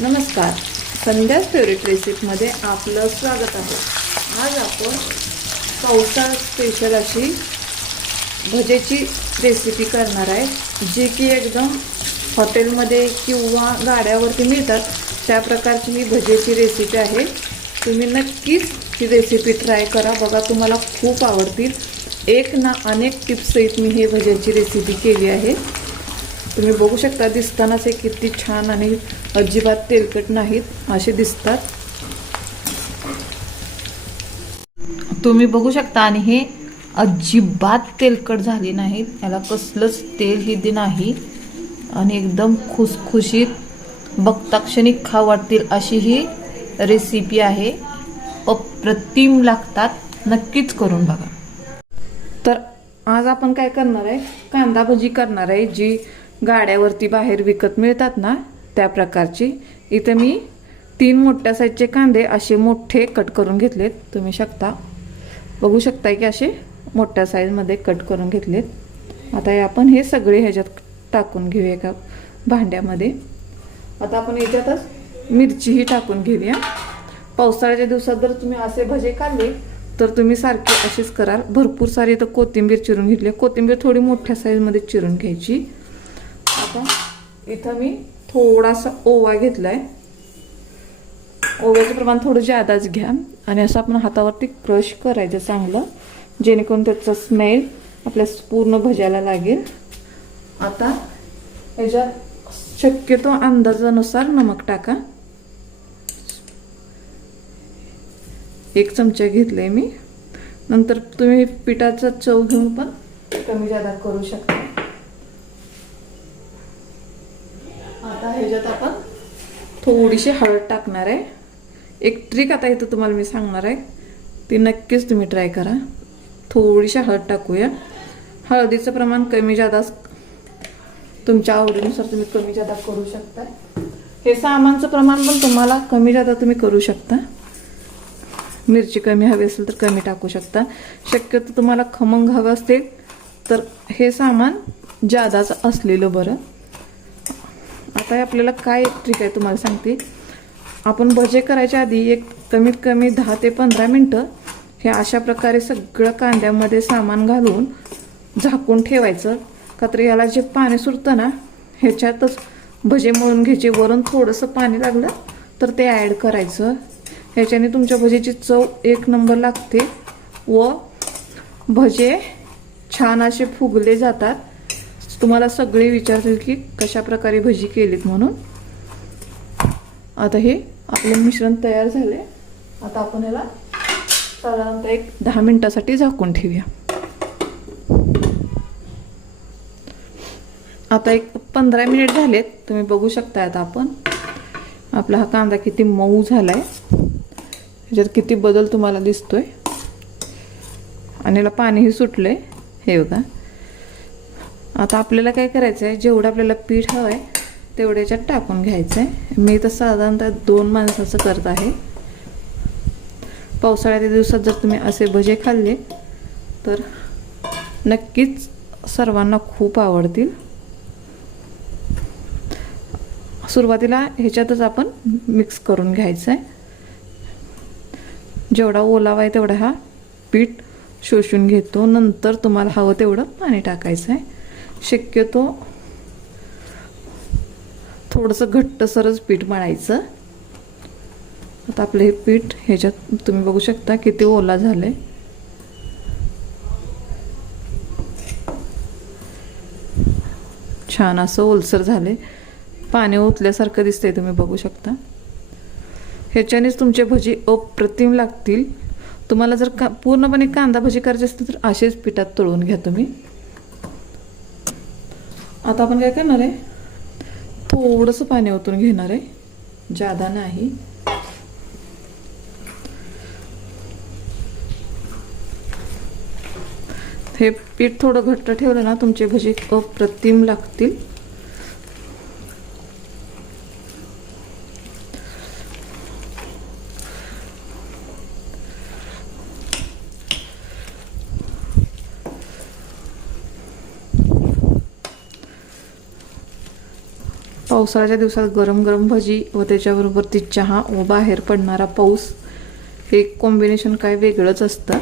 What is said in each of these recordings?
नमस्कार. संध्या फेवरेट रेसिपीमध्ये आपलं स्वागत आहे. आज आपण पावसाळा स्पेशल अशी भजेची रेसिपी करणार आहे जी की एकदम हॉटेलमध्ये किंवा गाड्यावरती मिळतात. त्या प्रकारची ही भजेची रेसिपी आहे. तुम्ही नक्कीच ही रेसिपी ट्राय करा. बघा तुम्हाला खूप आवडतील. एक ना अनेक टिप्ससहित मी हे भजेची रेसिपी केली आहे. तुम्ही बघू शकता दिसतानाच हे किती छान आणि अजिबात तेलकट नाहीत असे दिसतात. तुम्ही बघू शकता आणि हे अजिबात तेलकट झाले नाहीत. याला कसलंच तेल ही नाही. आणि एकदम खुसखुशीत बघता खा वाटतील अशी ही रेसिपी आहे. अप्रतिम लागतात. नक्कीच करून बघा. तर आज आपण काय करणार आहे? कांदा भजी करणार आहे जी गाड्यावरती बाहेर विकत मिळतात ना त्या प्रकारची. इथं मी तीन मोठ्या साईजचे कांदे असे मोठे कट करून घेतलेत. तुम्ही शकता. बघू शकताय की असे मोठ्या साईजमध्ये कट करून घेतलेत. आता हे आपण हे सगळे ह्याच्यात टाकून घेऊया एका भांड्यामध्ये. आता आपण याच्यातच मिरचीही टाकून घेऊया. पावसाळ्याच्या दिवसात जर तुम्ही असे भजे काढले तर तुम्ही सारखे असेच कराल. भरपूर सारी इथं कोथिंबीर चिरून घेतली. कोथिंबीर थोडी मोठ्या साईजमध्ये चिरून घ्यायची. आता इथं मी थोडासा ओवा घेतला आहे ओव्याचं प्रमाण थोडं जादाच घ्या. आणि असं आपण हातावरती क्रश करायचं चांगलं जेणेकरून त्याचा स्मेल आपल्या पूर्ण भजायला लागेल. आता ह्याच्यात शक्यतो अंदाजानुसार नमक टाका. एक चमचा घेतलाय मी. नंतर तुम्ही पिठाचा चव घेऊन पण कमी जादा करू शकता. आता ह्याच्यात आपण थोडीशी हळद टाकणार आहे. एक ट्रिक आता इथं तुम्हाला मी सांगणार आहे. ती नक्कीच तुम्ही ट्राय करा. थोडीशी हळद टाकूया. हळदीचं प्रमाण कमी जादा तुमच्या आवडीनुसार तुम्ही कमी जादा करू शकता. हे सामानचं प्रमाण पण तुम्हाला कमी जादा तुम्ही करू शकता. मिरची कमी हवी असेल तर कमी टाकू शकता. शक्यतो तुम्हाला खमंग हवं असते तर हे सामान जादाचं असलेलं बरं. आता आपल्याला काय ट्रिक आहे तुम्हाला सांगते. आपण भजे करायच्या आधी एक कमीत कमी दहा ते पंधरा मिनटं हे अशा प्रकारे सगळं कांद्यामध्ये सामान घालून झाकून ठेवायचं. का तर याला जे पाणी सुरतं ना ह्याच्यातच भजे मळून घ्यायचे. वरून थोडंसं पाणी लागलं तर ते ॲड करायचं. ह्याच्याने तुमच्या भजेची चव एक नंबर लागते व भजे छान असे फुगले जातात. तुम्हाला सगळे विचारतील की कशा प्रकारे भजी केलीत म्हणून. आता हे आपले मिश्रण तयार झाले. आता आपण याला साधारणतः एक दहा मिनिटासाठी झाकून ठेवूया. आता एक पंधरा मिनिट झालेत. तुम्ही बघू शकता आता आपण. आपला हा कांदा किती मऊ झालाय. ह्याच्यात किती बदल तुम्हाला दिसतोय. आणि याला पाणीही सुटलंय. हे बघा. आता आपल्याला काय करायचं आहे जेवढं आपल्याला पीठ हवं आहे तेवढं याच्यात टाकून घ्यायचं आहे मी तर साधारणतः दोन माणसाचं करत आहे. पावसाळ्याच्या दिवसात जर तुम्ही असे भजे खाल्ले तर नक्कीच सर्वांना खूप आवडतील. सुरुवातीला ह्याच्यातच आपण मिक्स करून घ्यायचं आहे जेवढा ओलावा आहे तेवढा हा पीठ शोषून घेतो. नंतर तुम्हाला हवं तेवढं पाणी टाकायचं आहे शक्यतो थोडंसं घट्टसरच पीठ मळायचं. आता आपलं हे पीठ ह्याच्यात तुम्ही बघू शकता किती ओला झालं आहे छान असं ओलसर झाले पाणी ओतल्यासारखं दिसतंय तुम्ही बघू शकता. ह्याच्यानेच तुमचे भजी अप्रतिम लागतील. तुम्हाला जर का पूर्णपणे कांदा भजी करायची असतील तर असेच पिठात तळून घ्या तुम्ही. आता आपण काय करणार आहे? थोडंसं पाणी ओतून घेणार आहे. जादा नाही. हे पीठ थोडं घट्ट ठेवलं ना तुमचे भजी अप्रतिम लागतील. पावसाळ्याच्या दिवसात गरम गरम भजी व त्याच्याबरोबर ती चहा व बाहेर पडणारा पाऊस हे कॉम्बिनेशन काय वेगळंच असतं.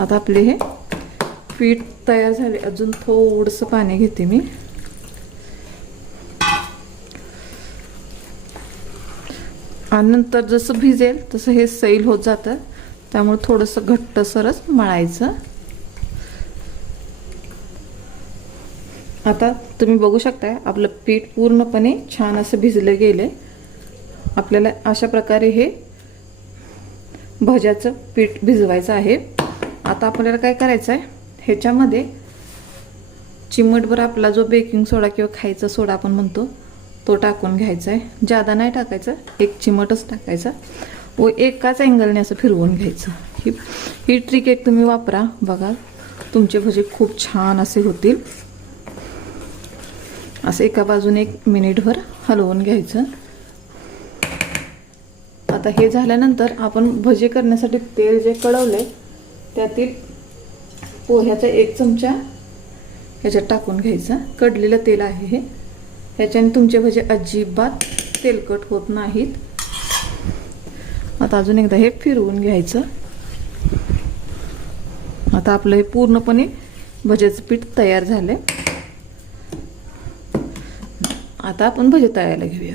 आता आपले हे पीठ तयार झाले. अजून थोडंसं पाणी घेते मी. आणि नंतर जसं भिजेल तसं हे सैल होत जातं. त्यामुळे थोडंसं घट्टसरच मळायचं. आता तुम्ही बघू शकताय आपलं पीठ पूर्णपणे छान असं भिजलं गेलं आहे आपल्याला अशा प्रकारे हे भज्याचं पीठ भिजवायचं आहे. आता आपल्याला काय करायचं आहे ह्याच्यामध्ये चिमटभर आपला जो बेकिंग सोडा किंवा खायचा सोडा आपण म्हणतो तो टाकून घ्यायचा आहे जादा नाही टाकायचं एक चिमटच टाकायचा. व एकाच अँगलने असं फिरवून घ्यायचं. ही ही ट्रिक एक तुम्ही वापरा. बघा तुमचे भजे खूप छान असे होतील. असं एका बाजूने एक मिनिटभर हलवून घ्यायचं. आता हे झाल्यानंतर आपण भजे करण्यासाठी तेल जे कळवले त्यातील पोह्याचा एक चमचा ह्याच्यात टाकून घ्यायचा. कडलेलं तेल आहे हे. ह्याच्याने तुमचे भजे अजिबात तेलकट होत नाहीत. आता अजून एकदा हे फिरवून घ्यायचं. आता आपलं हे पूर्णपणे भजेचं पीठ तयार झालंय. आता आपण भजे तळायला घेऊया.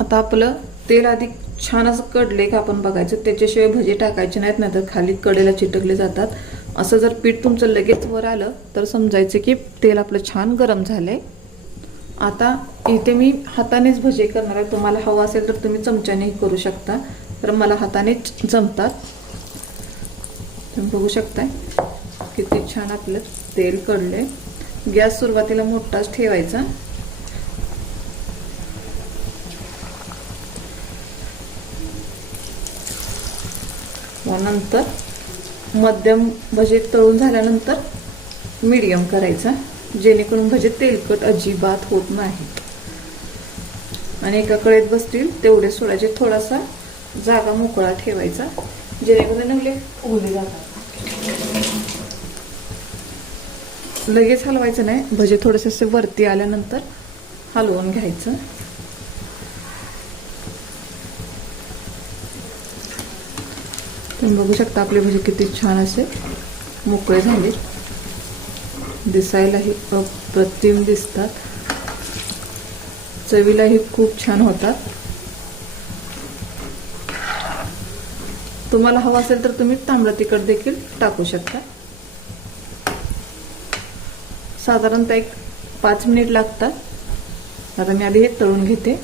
आता आपलं तेल आधी छान असं कडले का आपण बघायचं त्याच्याशिवाय भजे टाकायचे नाहीत नाही तर खाली कडेला चिटकले जातात. असं जर पीठ तुमचं लगेच वर आलं तर समजायचं की तेल आपलं छान गरम झालं आहे आता इथे मी हातानेच भजे करणार आहे. तुम्हाला हवं असेल तर तुम्ही चमच्यानेही करू शकता. तर मला हातानेच जमतात. तुम्ही बघू शकताय किती छान आपलं तेल कडले गॅस सुरुवातीला मोठाच ठेवायचा. मग नंतर मध्यम भजे तळून झाल्यानंतर मीडियम करायचा जेणेकरून भजे तेलकट अजिबात होत नाहीत आणि एका कळेत बसतील तेवढे सोडायचे थोडासा जागा मोकळा ठेवायचा जेणेकरून नवले ओले जातात. लगेच हलवायचं नाही भजे थोडेसे असे वरती आल्यानंतर हलवून घ्यायचं. तुम्ही बघू शकता आपले भजे किती छान असे मोकळे झाले. दिसायलाही अप्रतिम दिसतात. चवीलाही खूप छान होतात. तुम्हाला हवं असेल तर तुम्ही तांबडा तिखट देखील टाकू शकता. साधारणतः एक पाच मिनिट लागतात. आता मी आधी हे तळून घेते.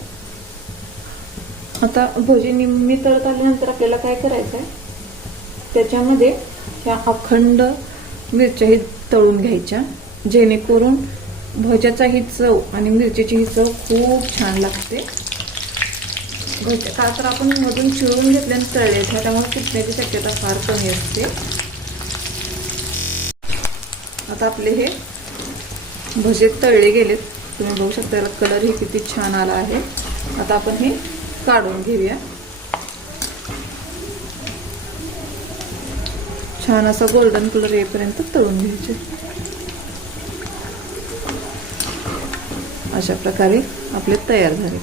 आता भजी निम्मी तळत आल्यानंतर आपल्याला काय करायचं आहे त्याच्यामध्ये ह्या अखंड मिरच्याही तळून घ्यायच्या जेणेकरून भज्याचाही चव आणि मिरचीचीही चव खूप छान लागते. भज्या का तर आपण मधून चिळून घेतले आणि तळले त्यामुळे फुटण्याची शक्यता फार कमी असते. आता आपले हे भजे तळले गेलेत. तुम्ही बघू शकता कलरही किती छान आला आहे. आता आपण हे काढून घेऊया. छान असा गोल्डन कलर येईपर्यंत तळून घ्यायचे. अशा प्रकारे आपले तयार झाले